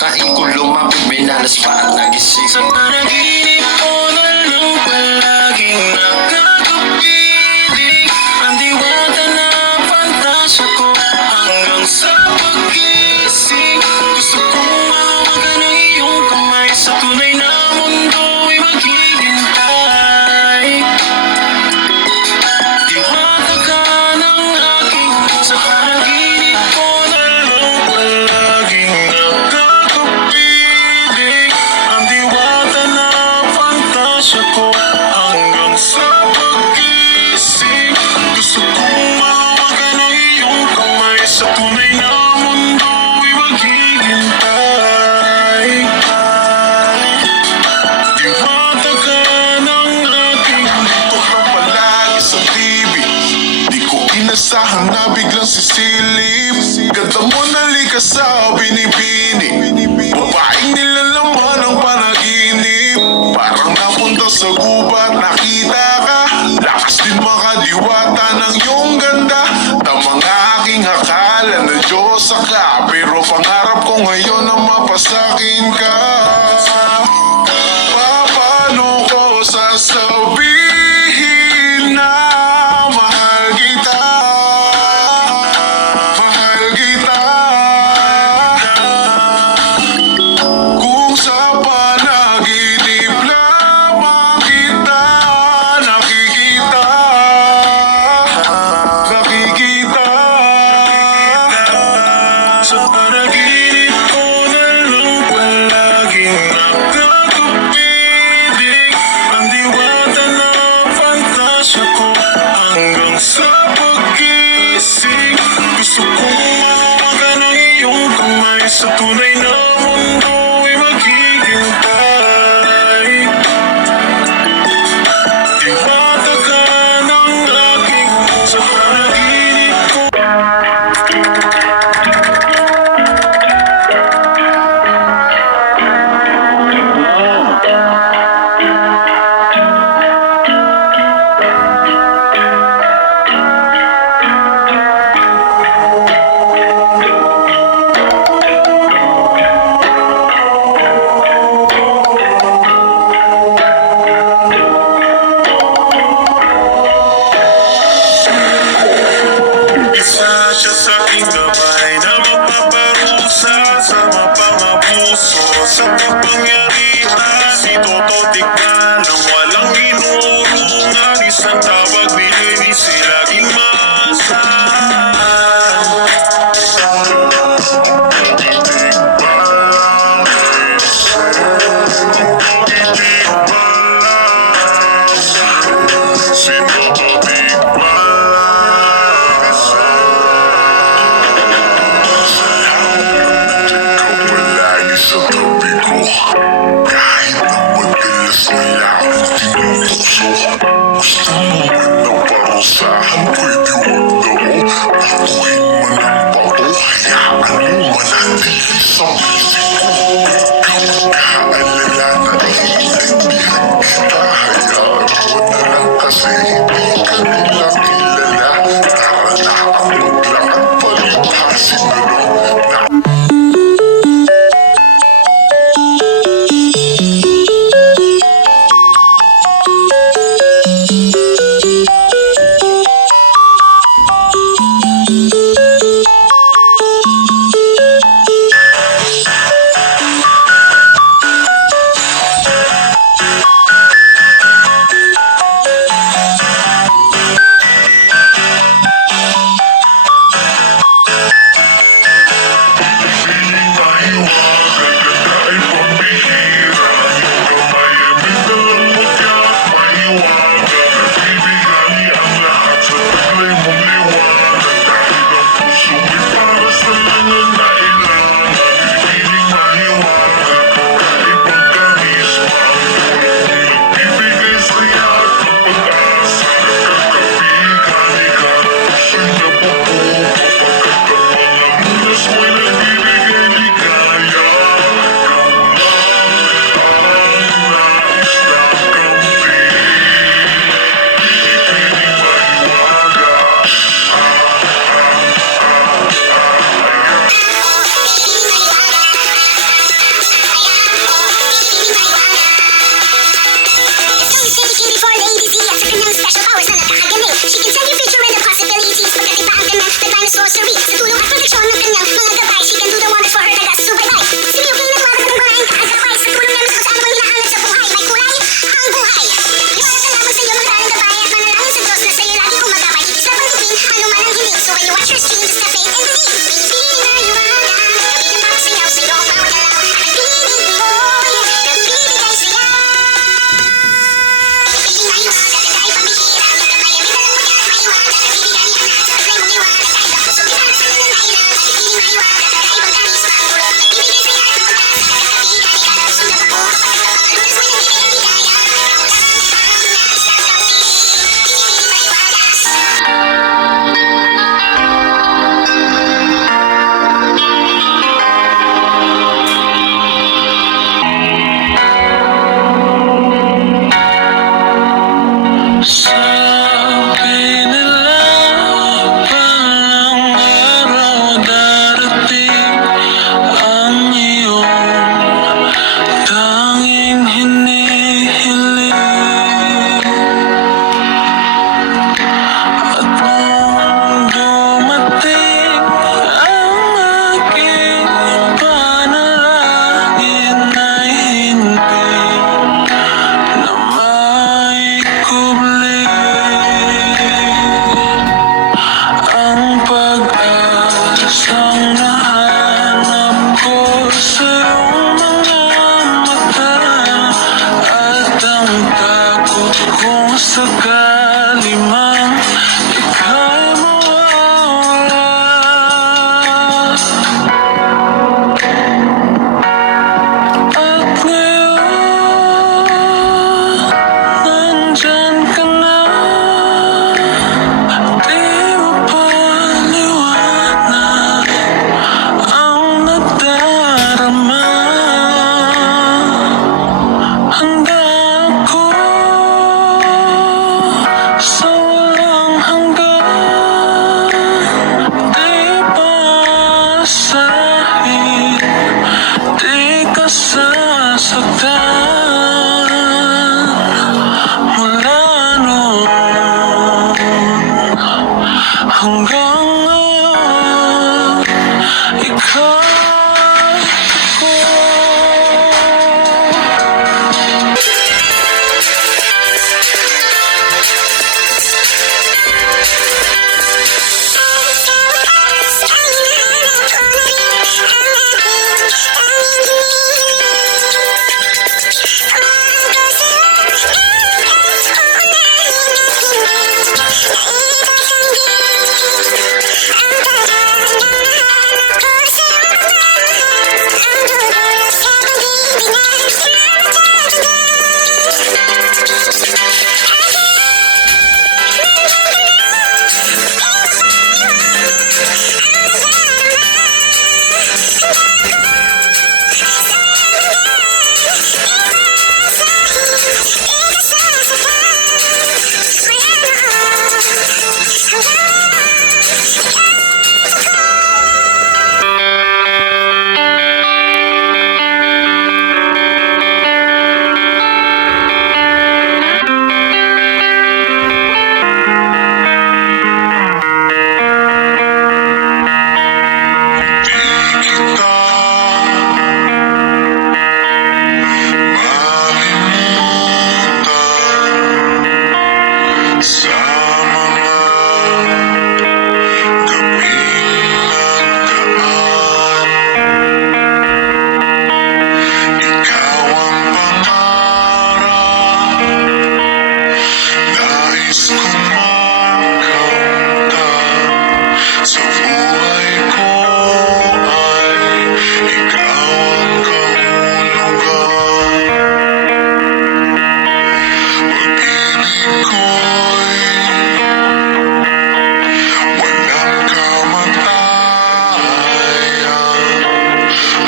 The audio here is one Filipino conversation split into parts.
Kain ko lumapit, minalas pa ang nagising. Sa panaginip ko na lang palaging nakakapiling ang diwata na pantasya ko hanggang sa pag-ising. Gusto kong mahawakan ng iyong kamay sa tunay na mundo'y maghihintay. Diwata ka ng aking sa panaginip ko na lang palaging nakakapiling ang diwata na pantasya ko hanggang sa pag-ising. Gusto kong mahawakan ng iyong kamay sa tunay na mundo'y maghihintay. Diwata ka ng aking Tutok na palagi sa TV, di ko inasahan na biglang sisilip. Ganda mo nalika sa binibini, babaeng nilalaman ng panaginip. Parang napunta sa gubat, nakita ka. Lakas din makadiwata ng iyong ganda. Na mga aking akala na Diyosa ka, pero pangarap ko ngayon na mapasakin ka. Paano ko sasabihin na mahal kita? Mahal kita. Kung sa panaginip lamang kita nakikita. Nakikita. Sa panaginip ko na lang palaging nakakapiling ang diwata na pantasya ko hanggang sa pag-ising. Gusto kong mahawakan ng iyong kamay sa tunay na mundo'y maghihintay. Diwata ka ng aking sa panaginip ko. Isa siya sa aking gabay na magpaparusa sa mapangabuso sa kapangyarihan. Si Tototikman ng walang inurungan, isang tawag bilinis laging maasahan. Kahit na madalas na nasaktan mula noon hanggang ngayon. Ikaw ako.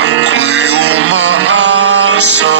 Ako'y umaasa